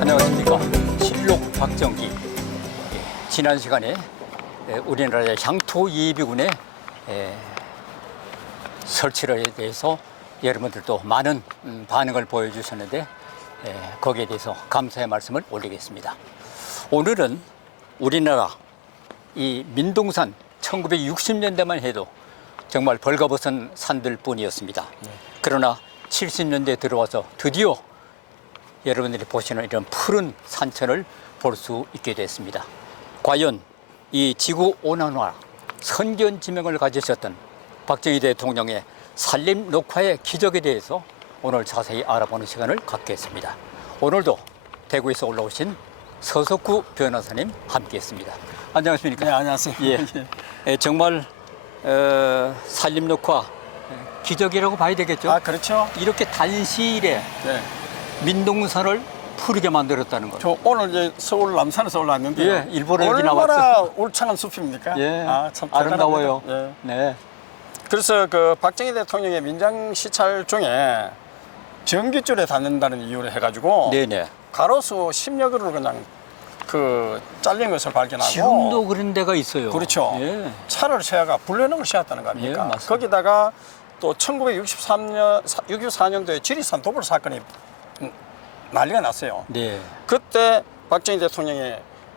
안녕하십니까. 실록 박정기. 지난 시간에 우리나라의 향토 예비군의 설치에 대해서 여러분들도 많은 반응을 보여주셨는데 거기에 대해서 감사의 말씀을 올리겠습니다. 오늘은 우리나라 이 민둥산 1960년대만 해도 정말 벌거벗은 산들 뿐이었습니다. 그러나 70년대에 들어와서 드디어 여러분들이 보시는 이런 푸른 산천을 볼 수 있게 됐습니다. 과연 이 지구온난화 선견지명을 가지셨던 박정희 대통령의 산림 녹화의 기적에 대해서 오늘 자세히 알아보는 시간을 갖겠습니다. 오늘도 대구에서 올라오신 서석구 변호사님 함께했습니다. 안녕하십니까? 네, 안녕하세요. 예, 정말 산림 녹화 기적이라고 봐야 되겠죠? 아, 그렇죠. 이렇게 단시일에 네. 민둥산을 푸르게 만들었다는 거. 저 오늘 이제 서울 남산에서 올라왔는데요. 예, 일본에 여기 얼마나 나왔어요. 울창한 숲입니까? 예, 아, 참 아름다워요. 대단합니다. 예. 네. 그래서 그 박정희 대통령의 민장 시찰 중에 전깃줄에 닿는다는 이유로 해가지고 네네. 가로수 10여 그루를 그냥 그 잘린 것을 발견하고 지금도 그런 데가 있어요. 그렇죠. 예. 차를 세워가 불려놓은 걸 세웠다는 거 아닙니까? 예, 맞습니다. 거기다가 또 1964년도에 지리산 도벌 사건이 난리가 났어요. 네. 그때 박정희 대통령이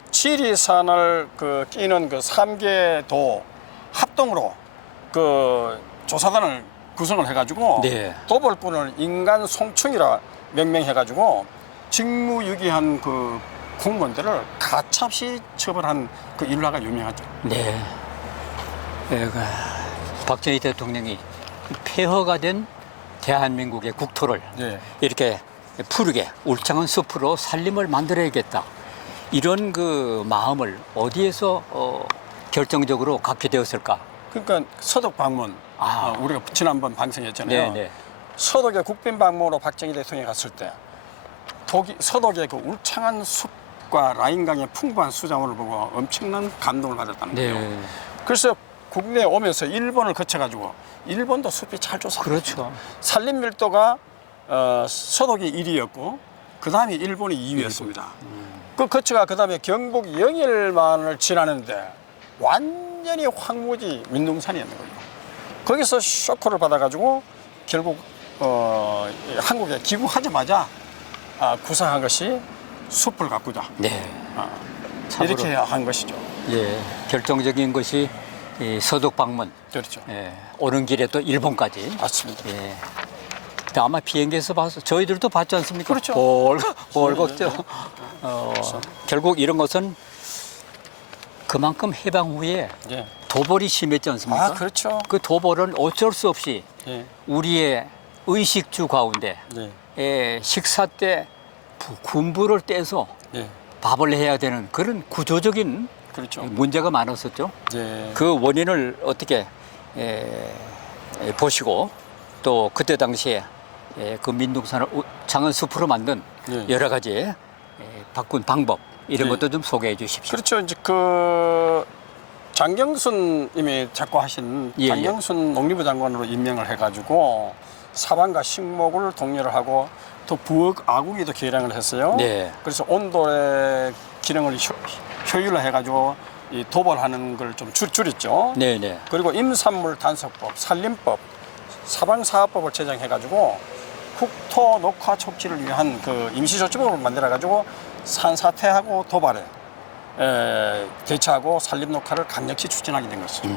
지리산을 끼는 그 3개 도 합동으로 그 조사단을 구성을 해가지고 네. 도벌꾼을 인간 송충이라 명명해가지고 직무유기한 그 공무원들을 가차없이 처벌한 그 일화가 유명하죠. 네. 그 박정희 대통령이 폐허가 된 대한민국의 국토를 네. 이렇게 푸르게 울창한 숲으로 산림을 만들어야겠다. 이런 그 마음을 어디에서 결정적으로 갖게 되었을까? 그러니까 서독 방문, 우리가 지난번 방송했잖아요. 네. 서독의 국빈 방문으로 박정희 대통령이 갔을 때 서독의 그 울창한 숲과 라인강의 풍부한 수자원을 보고 엄청난 감동을 받았다는 거예요. 네. 그래서 국내에 오면서 일본을 거쳐가지고 일본도 숲이 잘 조성됐어요. 그렇죠. 산림 밀도가 서독이 1위였고 그 다음에 일본이 2위였습니다. 그 거쳐가 그 다음에 경북 영일만을 지나는데 완전히 황무지 민둥산이었는 거예요. 거기서 쇼크를 받아가지고 결국 한국에 귀국하자마자 구상한 것이 숲을 가꾸자. 네. 참으로. 이렇게 한 것이죠. 예. 결정적인 것이 이 서독 방문. 그렇죠. 예. 오는 길에 또 일본까지. 맞습니다. 예. 근데 아마 비행기에서 봐서 저희들도 봤지 않습니까? 그렇죠. 벌겋죠. 결국 이런 것은 그만큼 해방 후에 예. 도벌이 심했지 않습니까? 아, 그렇죠. 그 도벌은 어쩔 수 없이 예. 우리의 의식주 가운데 예. 식사 때 군부를 떼서 예. 밥을 해야 되는 그런 구조적인 그렇죠. 문제가 많았었죠. 예. 그 원인을 어떻게 보시고 또 그때 당시에 그 민둥산을 장은 숲으로 만든 예. 여러 가지 바꾼 방법 이런 예. 것도 좀 소개해 주십시오. 그렇죠. 이제 그 장경순님이 자꾸 하신 예, 장경순 농림부 장관으로 임명을 해가지고 사방과 식목을 독려를 하고 또 부엌 아궁이도 개량을 했어요. 네. 그래서 온돌의 기능을 효율화 해가지고 이 도벌하는 걸 좀 줄였죠. 네네. 그리고 임산물 단속법, 산림법, 사방사업법을 제정해가지고 국토 녹화 촉진을 위한 그 임시조치법을 만들어가지고 산사태하고 도발에 대처하고 산림 녹화를 강력히 추진하게 된 것이죠.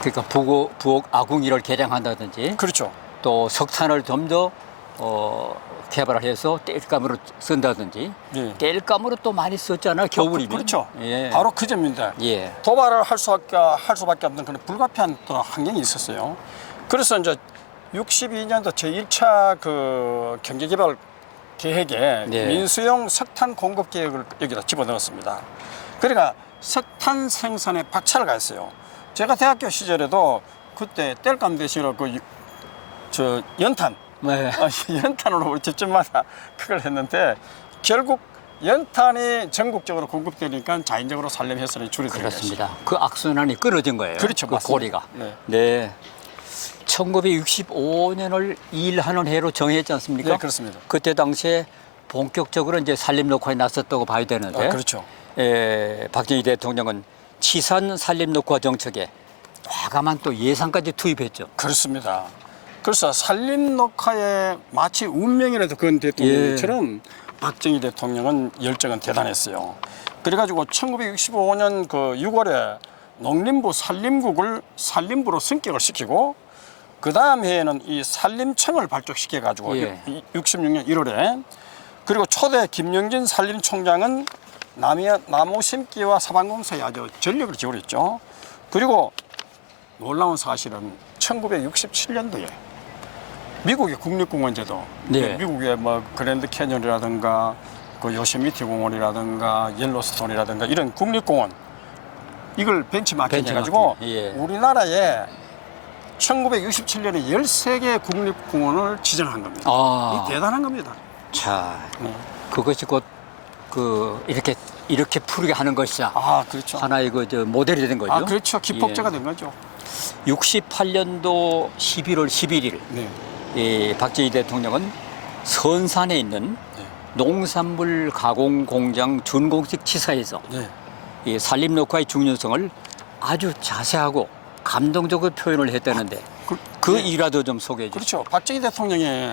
그러니까 부엌 아궁이를 개량한다든지 그렇죠. 또 석탄을 좀 더 개발을 해서 땔감으로 쓴다든지 예. 땔감으로 또 많이 썼잖아 겨울이면. 그렇죠. 예. 바로 그 점인데 예. 도발을 할 수밖에 없는 그런 불가피한 또 환경이 있었어요. 그래서 이제 62년도 제1차 그 경제개발 계획에 네. 민수용 석탄 공급 계획을 여기다 집어넣었습니다. 그러니까 석탄 생산에 박차를 가했어요. 제가 대학교 시절에도 그때 땔감 대신으로 연탄, 네. 연탄으로 우리 집집마다 그걸 했는데 결국 연탄이 전국적으로 공급되니까 자연적으로 산림 훼손이 줄어든 것이죠. 그렇습니다. 그 악순환이 끊어진 거예요. 그렇죠, 그 맞습니다. 고리가. 네. 네. 1965년을 일하는 해로 정했지 않습니까? 네, 그렇습니다. 그때 당시에 본격적으로 이제 산림 녹화에 나섰다고 봐야 되는데, 그렇죠. 박정희 대통령은 치산 산림 녹화 정책에 과감한 또 예산까지 투입했죠. 그렇습니다. 그래서 산림 녹화에 마치 운명이라도 건 대통령처럼 박정희 대통령은 열정은 대단했어요. 그래가지고 1965년 그 6월에 농림부 산림국을 산림부로 승격을 시키고 그 다음 해에는 이 산림청을 발족시켜가지고 예. 66년 1월에 그리고 초대 김영진 산림총장은 나무 심기와 사방공사에 아주 전력을 기울였죠. 그리고 놀라운 사실은 1967년도에 미국의 국립공원제도, 네. 미국의 뭐 그랜드 캐년이라든가 그 요세미티 공원이라든가 옐로스톤이라든가 이런 국립공원 이걸 벤치마킹 해가지고 예. 우리나라에 1967년에 13개 국립공원을 지정한 겁니다. 아. 이 대단한 겁니다. 자, 네. 그것이 곧 그 이렇게 푸르게 하는 것이야. 그렇죠. 하나의 모델이 된 거죠. 그렇죠. 기폭제가 된 거죠. 68년도 11월 11일 네. 박정희 대통령은 선산에 있는 네. 농산물 가공 공장 준공식 치사에서 네. 이 산림 녹화의 중요성을 아주 자세하고 감동적으로 표현을 했다는데 그 네. 일화도 좀 소개해 주시죠. 그렇죠. 박정희 대통령이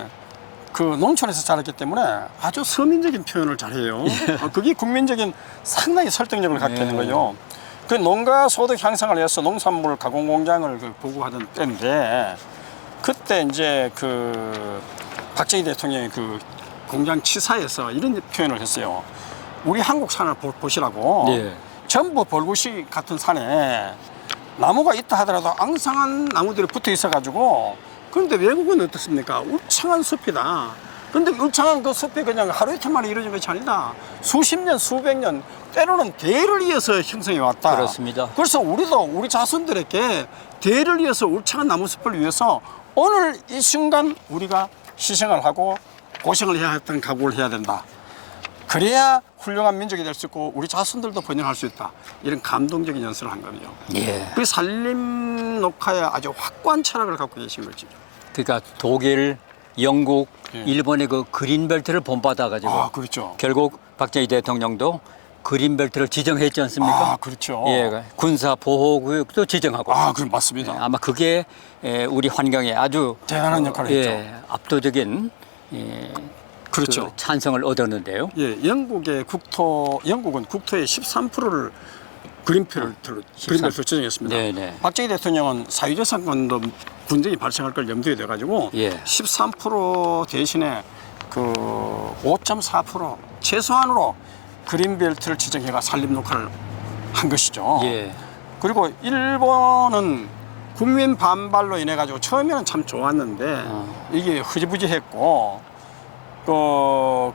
그 농촌에서 자랐기 때문에 아주 서민적인 표현을 잘해요. 그게 국민적인 상당히 설득력을 갖게 되는 거죠. 그 농가 소득 향상을 위해서 농산물 가공 공장을 보고하던 때인데 그때 이제 그 박정희 대통령이 그 공장 치사에서 이런 표현을 했어요. 우리 한국 산을 보시라고. 네. 전부 벌구시 같은 산에 나무가 있다 하더라도 앙상한 나무들이 붙어 있어가지고 그런데 외국은 어떻습니까? 울창한 숲이다. 그런데 울창한 그 숲이 그냥 하루 이틀 만에 이루어진 것이 아니다. 수십 년, 수백 년, 때로는 대를 이어서 형성해 왔다. 그렇습니다. 그래서 우리도 우리 자손들에게 대를 이어서 울창한 나무숲을 위해서 오늘 이 순간 우리가 희생을 하고 고생을 해야 했던 각오를 해야 된다. 그래야 훌륭한 민족이 될 수 있고 우리 자손들도 번영할 수 있다. 이런 감동적인 연설을 한 거죠. 예. 그 산림 녹화에 아주 확고한 철학을 갖고 계신 거죠. 그러니까 독일, 영국, 예. 일본의 그 그린벨트를 본받아 가지고 그렇죠. 결국 박정희 대통령도 그린벨트를 지정했지 않습니까? 그렇죠. 예, 군사 보호구역도 지정하고. 그 맞습니다. 아마 그게 우리 환경에 아주 대단한 역할을 했죠. 압도적인 그렇죠. 그 찬성을 얻었는데요. 영국은 국토의 13%를 그린벨트로 지정했습니다. 네네. 박정희 대통령은 사유재산권도 분쟁이 발생할 걸 염두에 둬가지고 예. 13% 대신에 그 5.4% 최소한으로 그린벨트를 지정해가 산림 녹화를 한 것이죠. 예. 그리고 일본은 국민 반발로 인해 가지고 처음에는 참 좋았는데 이게 흐지부지했고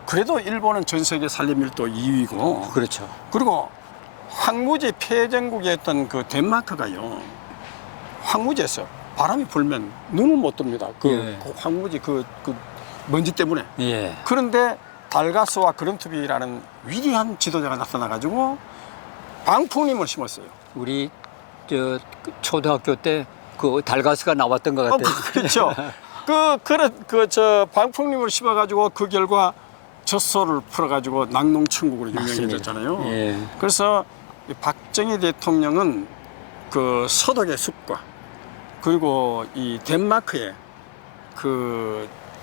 그래도 일본은 전 세계 산림 밀도 2위고 그렇죠. 그리고 황무지 폐전국이었던 그 덴마크가요. 황무지에서 바람이 불면 눈을 못 뜹니다. 그 황무지 그 먼지 때문에. 예. 그런데 달가스와 그런투비라는 위대한 지도자가 나타나가지고 방풍림을 심었어요. 우리 초등학교 때 그 달가스가 나왔던 것 같아요. 그렇죠. 저 방풍림을 심어가지고 그 결과 젖소를 풀어가지고 낙농천국으로 유명해졌잖아요. 예. 그래서 이 박정희 대통령은 그 서독의 숲과 그리고 이 덴마크의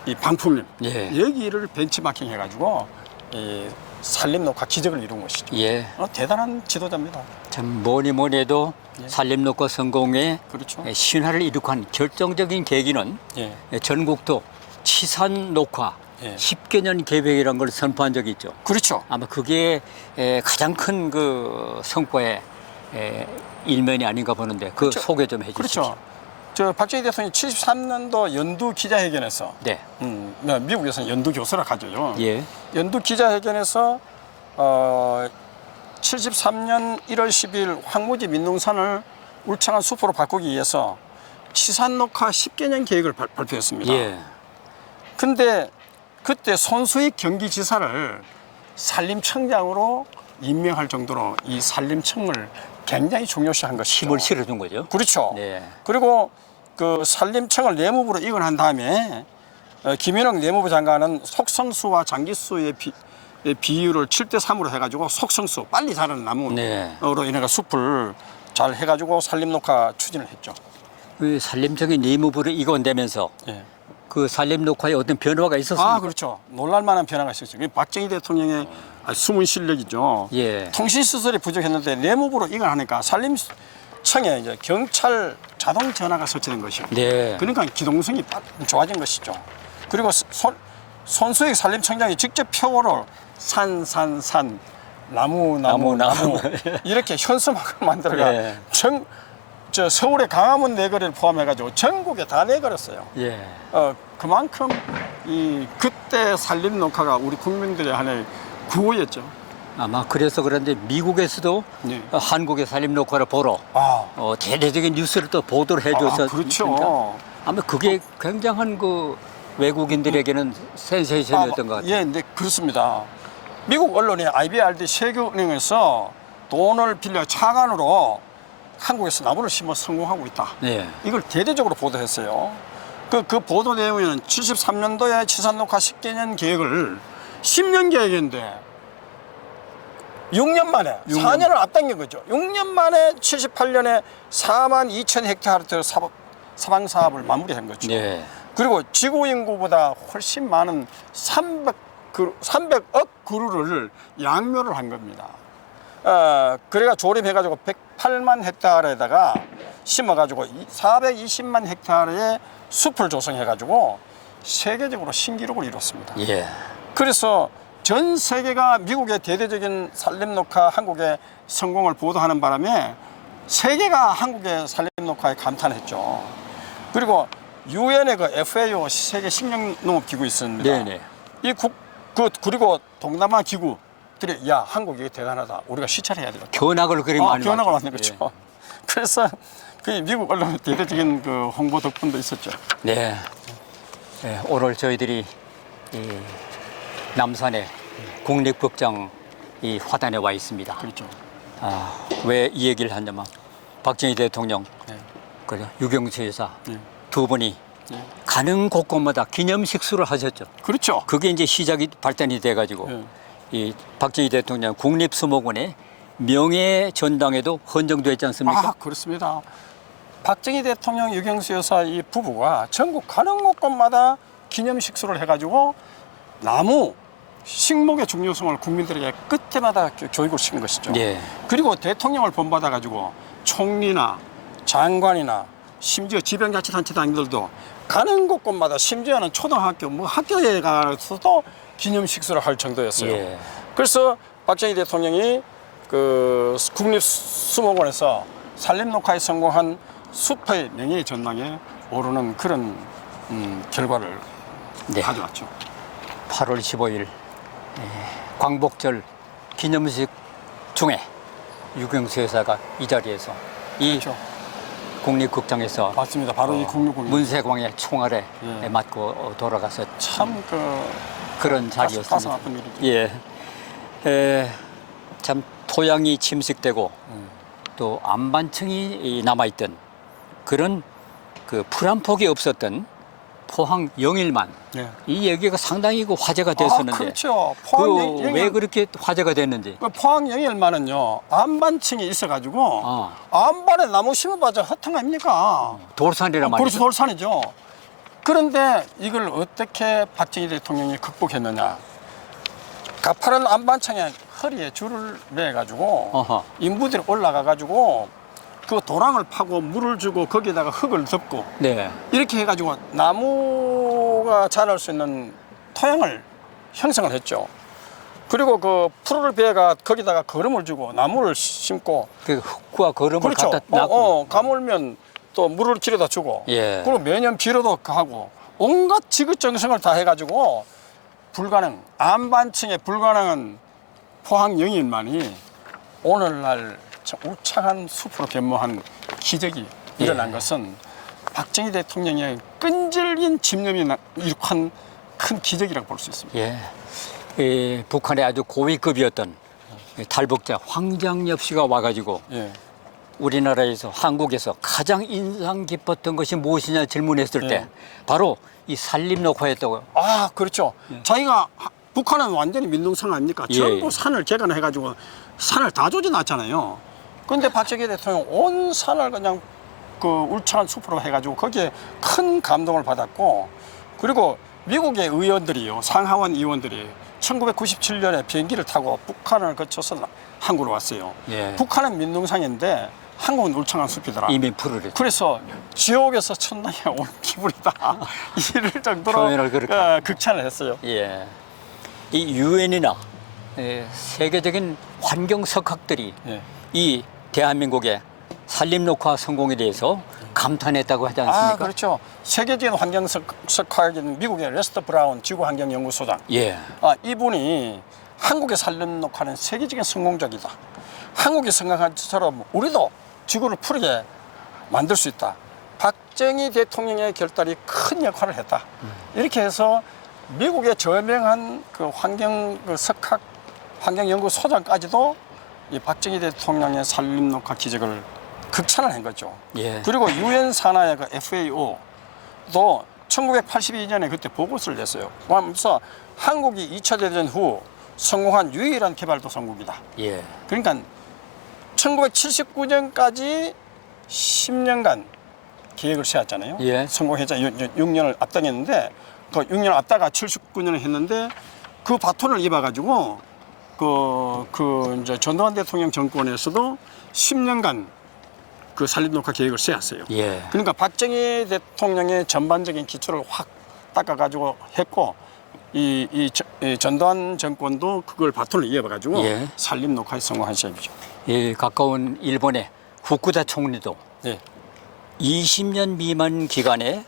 이 방풍림 예. 여기를 벤치마킹 해가지고 이 산림 녹화 기적을 이룬 것이죠. 예. 대단한 지도자입니다. 참 뭐니 뭐니 해도 산림 녹화 성공에 그렇죠. 신화를 이룩한 결정적인 계기는 예. 전국도 치산 녹화 예. 10개년 계획이라는 걸 선포한 적이 있죠. 그렇죠. 아마 그게 가장 큰 그 성과의 일면이 아닌가 보는데 그 그렇죠. 소개 좀 해주시죠. 그렇죠. 저 박정희 대통령이 73년도 연두 기자회견에서 네. 미국에서는 연두 교수라 하죠. 예. 연두 기자회견에서 73년 1월 10일 황무지 민농산을 울창한 숲으로 바꾸기 위해서 치산 녹화 10개년 계획을 발표했습니다. 예. 근데 그때 손수익 경기지사를 산림청장으로 임명할 정도로 이 산림청을 굉장히 중요시한 것이죠. 힘을 실어준 거죠. 그렇죠. 네. 그리고 그 산림청을 내무부로 이관한 다음에 김윤옥 내무부 장관은 속성수와 장기수의 비율을 7대3으로 해가지고 속성수, 빨리 자라는 나무로 네. 인해서 숲을 잘 해가지고 산림녹화 추진을 했죠. 그 산림청이 내무부로 이관되면서 예. 그 산림녹화에 어떤 변화가 있었습니까? 아, 그렇죠. 놀랄만한 변화가 있었죠. 그게 박정희 대통령의 숨은 실력이죠. 예. 통신 시설이 부족했는데 내무부로 이관하니까 산림청에 이제 경찰 자동 전화가 설치된 것이고, 네. 그러니까 기동성이 좋아진 것이죠. 그리고 손수익 산림청장이 직접 표어를 산 나무 이렇게 현수막을 만들어가 예. 저 서울의 광화문 내거리를 포함해가지고 전국에 다 내걸었어요. 예. 그만큼 이 그때 산림녹화가 우리 국민들의 하나의 구호였죠. 아마 그래서 그런데 미국에서도 네. 한국의 산림녹화를 보러 아, 대대적인 뉴스를 또 보도를 해줘서 그렇죠. 아마 그게 굉장한 그 외국인들에게는 센세이션이었던 것 같아요. 예, 네, 그렇습니다. 미국 언론이 IBRD 세계은행에서 돈을 빌려 차관으로 한국에서 나무를 심어 성공하고 있다. 네. 이걸 대대적으로 보도했어요. 그 보도 내용에는 73년도에 치산녹화 10개년 계획을 10년 계획인데 6년 만에 4년을 앞당긴 거죠. 6년 만에 78년에 4만 2천 헥타르트 사방 사업을 마무리한 거죠. 네. 그리고 지구 인구보다 훨씬 많은 300억 그루를 양묘를 한 겁니다. 그래가 조립해가지고 108만 헥타르에다가 심어가지고 420만 헥타르의 숲을 조성해가지고 세계적으로 신기록을 이뤘습니다. 예. 그래서 전 세계가 미국의 대대적인 산림녹화 한국의 성공을 보도하는 바람에 세계가 한국의 산림녹화에 감탄했죠. 그리고 유엔의 그 FAO 세계 식량농업기구 있습니다. 네네. 그리고 동남아 기구들이 야 한국이 대단하다. 우리가 시찰해야 되겠다. 견학을 그리 많이 견학을 왔죠. 왔는 거죠. 그래서 그 미국 언론의 대대적인 그 홍보 덕분도 있었죠. 네. 네. 오늘 저희들이 이 남산의 국립극장 이 화단에 와 있습니다. 그렇죠. 왜 이 얘기를 하냐면 박정희 대통령, 네. 그리고 유경수 여사 네. 두 분이 네. 가는 곳곳마다 기념식수를 하셨죠. 그렇죠. 그게 이제 시작이 발단이 돼가지고 네. 이 박정희 대통령 국립수목원의 명예 전당에도 헌정돼 있지 않습니까? 그렇습니다. 박정희 대통령, 유경수 여사 이 부부가 전국 가는 곳곳마다 기념식수를 해가지고 나무, 식목의 중요성을 국민들에게 끝때마다 교육을 시킨 것이죠. 예. 그리고 대통령을 본받아가지고 총리나 장관이나 심지어 지방자치단체장들도 가는 곳곳마다 심지어는 초등학교, 학교에 가서도 기념식수를 할 정도였어요. 예. 그래서 박정희 대통령이 그 국립수목원에서 산림녹화에 성공한 숲의 명예 전당에 오르는 그런 결과를 네. 가져왔죠. 8월 15일 광복절 기념식 중에 유경수 여사가 이 자리에서 이 그렇죠. 국립극장에서 맞습니다. 바로 이 국립공원. 문세광의 총알에 예. 맞고 돌아가서 참 그런 가슴 자리였습니다. 아픈 일이죠. 예. 참 토양이 침식되고 또 안반층이 남아있던 그런 그 풀 한 폭이 없었던 포항 영일만 예. 이 얘기가 상당히 그 화제가 됐었는데 그렇죠. 포항 왜 그렇게 화제가 됐는지. 포항 영일만은요 안반층이 있어가지고 안반에 나무 심어봐자 허탕 아닙니까? 돌산이란 말이죠. 그렇죠, 돌산이죠. 그런데 이걸 어떻게 박정희 대통령이 극복했느냐? 가파른 안반층에 허리에 줄을 매가지고 어허. 인부들이 올라가가지고 그 도랑을 파고 물을 주고 거기에다가 흙을 덮고 네. 이렇게 해가지고 나무가 자랄 수 있는 토양을 형성을 했죠. 그리고 그 풀을 베가 거기다가 거름을 주고 나무를 심고 그 흙과 거름을 그렇죠. 갖다 놨고. 가물면 또 물을 길어다 주고 예. 그리고 매년 비료도 하고 온갖 지극정성을 다 해가지고 안반층에 불가능한 포항 영인만이 오늘날 우창한 숲으로 변모한 기적이 일어난 것은 박정희 대통령의 끈질긴 집념이 일으킨 큰 기적이라고 볼 수 있습니다. 예. 북한의 아주 고위급이었던 탈북자 황장엽 씨가 와가지고 예. 우리나라에서 한국에서 가장 인상 깊었던 것이 무엇이냐 질문했을 때 바로 이 산림녹화였다고요. 아, 그렇죠. 자기가 북한은 완전히 민둥성 아닙니까? 전부 산을 개간해가지고 산을 다 조져놨잖아요. 그런데 박정희 대통령 온 산을 그냥 그 울창한 숲으로 해가지고 거기에 큰 감동을 받았고, 그리고 미국의 의원들이요, 상하원 의원들이 1997년에 비행기를 타고 북한을 거쳐서 한국으로 왔어요. 예. 북한은 민둥상인데 한국은 울창한 숲이더라. 이미 푸르르. 그래서 지옥에서 천당에 온 기분이다. 이럴 정도로 표현을 그렇게. 극찬을 했어요. 예. 이 유엔이나 세계적인 환경 석학들이 예. 이 대한민국의 산림녹화 성공에 대해서 감탄했다고 하지 않습니까? 아, 그렇죠. 세계적인 환경 석학인 미국의 레스터 브라운 지구환경연구소장. 예. 이분이 한국의 산림녹화는 세계적인 성공적이다. 한국이 생각한 것처럼 우리도 지구를 푸르게 만들 수 있다. 박정희 대통령의 결단이 큰 역할을 했다. 이렇게 해서 미국의 저명한 그 환경 석학 환경연구소장까지도 이 박정희 대통령의 산림녹화 기적을 극찬을 한 거죠. 예. 그리고 유엔 산하의 그 FAO도 1982년에 그때 보고서를 냈어요. 그러면서 한국이 2차 대전 후 성공한 유일한 개발도상국이다. 예. 그러니까 1979년까지 10년간 계획을 세웠잖아요. 예. 성공했자 6년을 앞당했는데 그 6년 앞다가 79년을 했는데 그 바톤을 입어가지고 이제 전두환 대통령 정권에서도 10년간 그 산림녹화 계획을 세웠어요. 예. 그러니까 박정희 대통령의 전반적인 기초를 확 닦아가지고 했고 이 전두환 정권도 그걸 바톤을 이어가지고 예. 산림녹화에 성공한 셈이죠. 예, 가까운 일본의 후쿠다 총리도 네. 20년 미만 기간에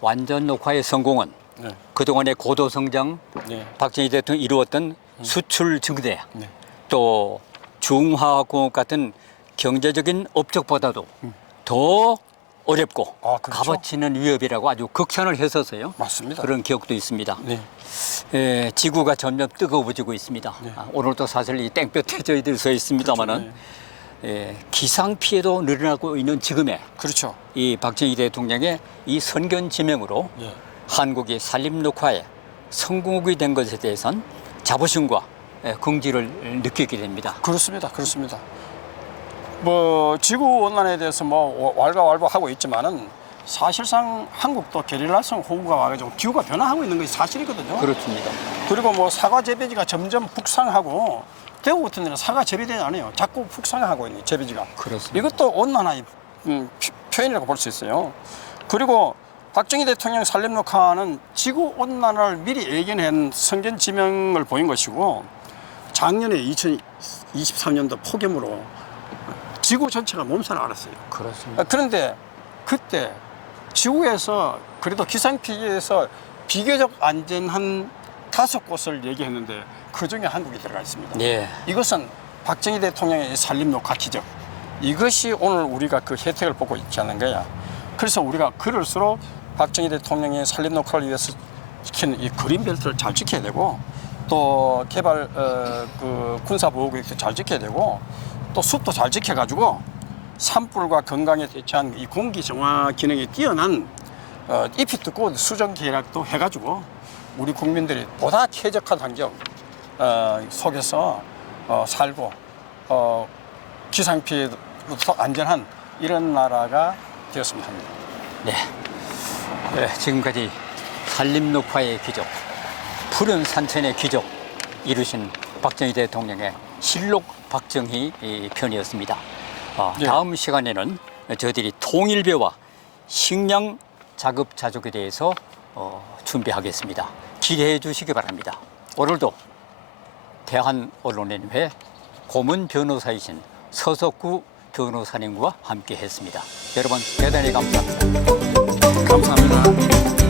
완전 녹화의 성공은 네. 그동안의 고도 성장, 네. 박정희 대통령이 이루었던 수출 증대, 네. 또 중화학공업 같은 경제적인 업적보다도 더 어렵고 아, 그렇죠. 값어치는 위협이라고 아주 극찬을 했었어요. 맞습니다. 그런 기억도 있습니다. 네. 지구가 점점 뜨거워지고 있습니다. 네. 오늘도 사실 이 땡볕에 저희들 서 있습니다만은 그렇죠. 기상 피해도 늘어나고 있는 지금에 그렇죠. 이 박정희 대통령의 이 선견 지명으로 네. 한국이 산림녹화에 성공이 된 것에 대해서는 자부심과 긍지를 느끼게 됩니다. 그렇습니다. 그렇습니다. 뭐 지구 온난화에 대해서 뭐 왈가왈부하고 있지만은 사실상 한국도 게릴라성 호우가 와가지고 기후가 변화하고 있는 것이 사실이거든요. 그렇습니다. 그리고 뭐 사과 재배지가 점점 북상하고 대구 같은 데는 사과 재배되지 않아요. 자꾸 북상하고 있는 재배지가. 그렇습니다. 이것도 온난화의 표현이라고 볼 수 있어요. 그리고 박정희 대통령 산림녹화는 지구 온난화를 미리 예견한 선견 지명을 보인 것이고 작년에 2023년도 폭염으로 지구 전체가 몸살을 앓았어요. 그렇습니다. 그런데 그때 지구에서 그래도 기상피해에서 비교적 안전한 5곳을 얘기했는데 그중에 한국이 들어가 있습니다. 예. 이것은 박정희 대통령의 산림녹화 기적, 이것이 오늘 우리가 그 혜택을 보고 있지 않는 거야. 그래서 우리가 그럴수록 박정희 대통령의 산림녹화를 위해서 지키는 이 그린벨트를 잘 지켜야 되고 또 개발 그 군사보호구역도 잘 지켜야 되고 또 숲도 잘 지켜가지고 산불과 건강에 대처한 이 공기 정화 기능이 뛰어난 잎이 두꺼운 수정 계략도 해가지고 우리 국민들이 보다 쾌적한 환경 속에서 살고 기상피해로부터 안전한 이런 나라가 되었으면 합니다. 네. 지금까지 산림녹화의 기적, 푸른 산천의 기적 이루신 박정희 대통령의 실록 박정희 편이었습니다. 네. 다음 시간에는 저희들이 통일배와 식량 자급자족에 대해서 준비하겠습니다. 기대해 주시기 바랍니다. 오늘도 대한언론연회 고문 변호사이신 서석구 변호사님과 함께 했습니다. 여러분 대단히 감사합니다. 감사합니다.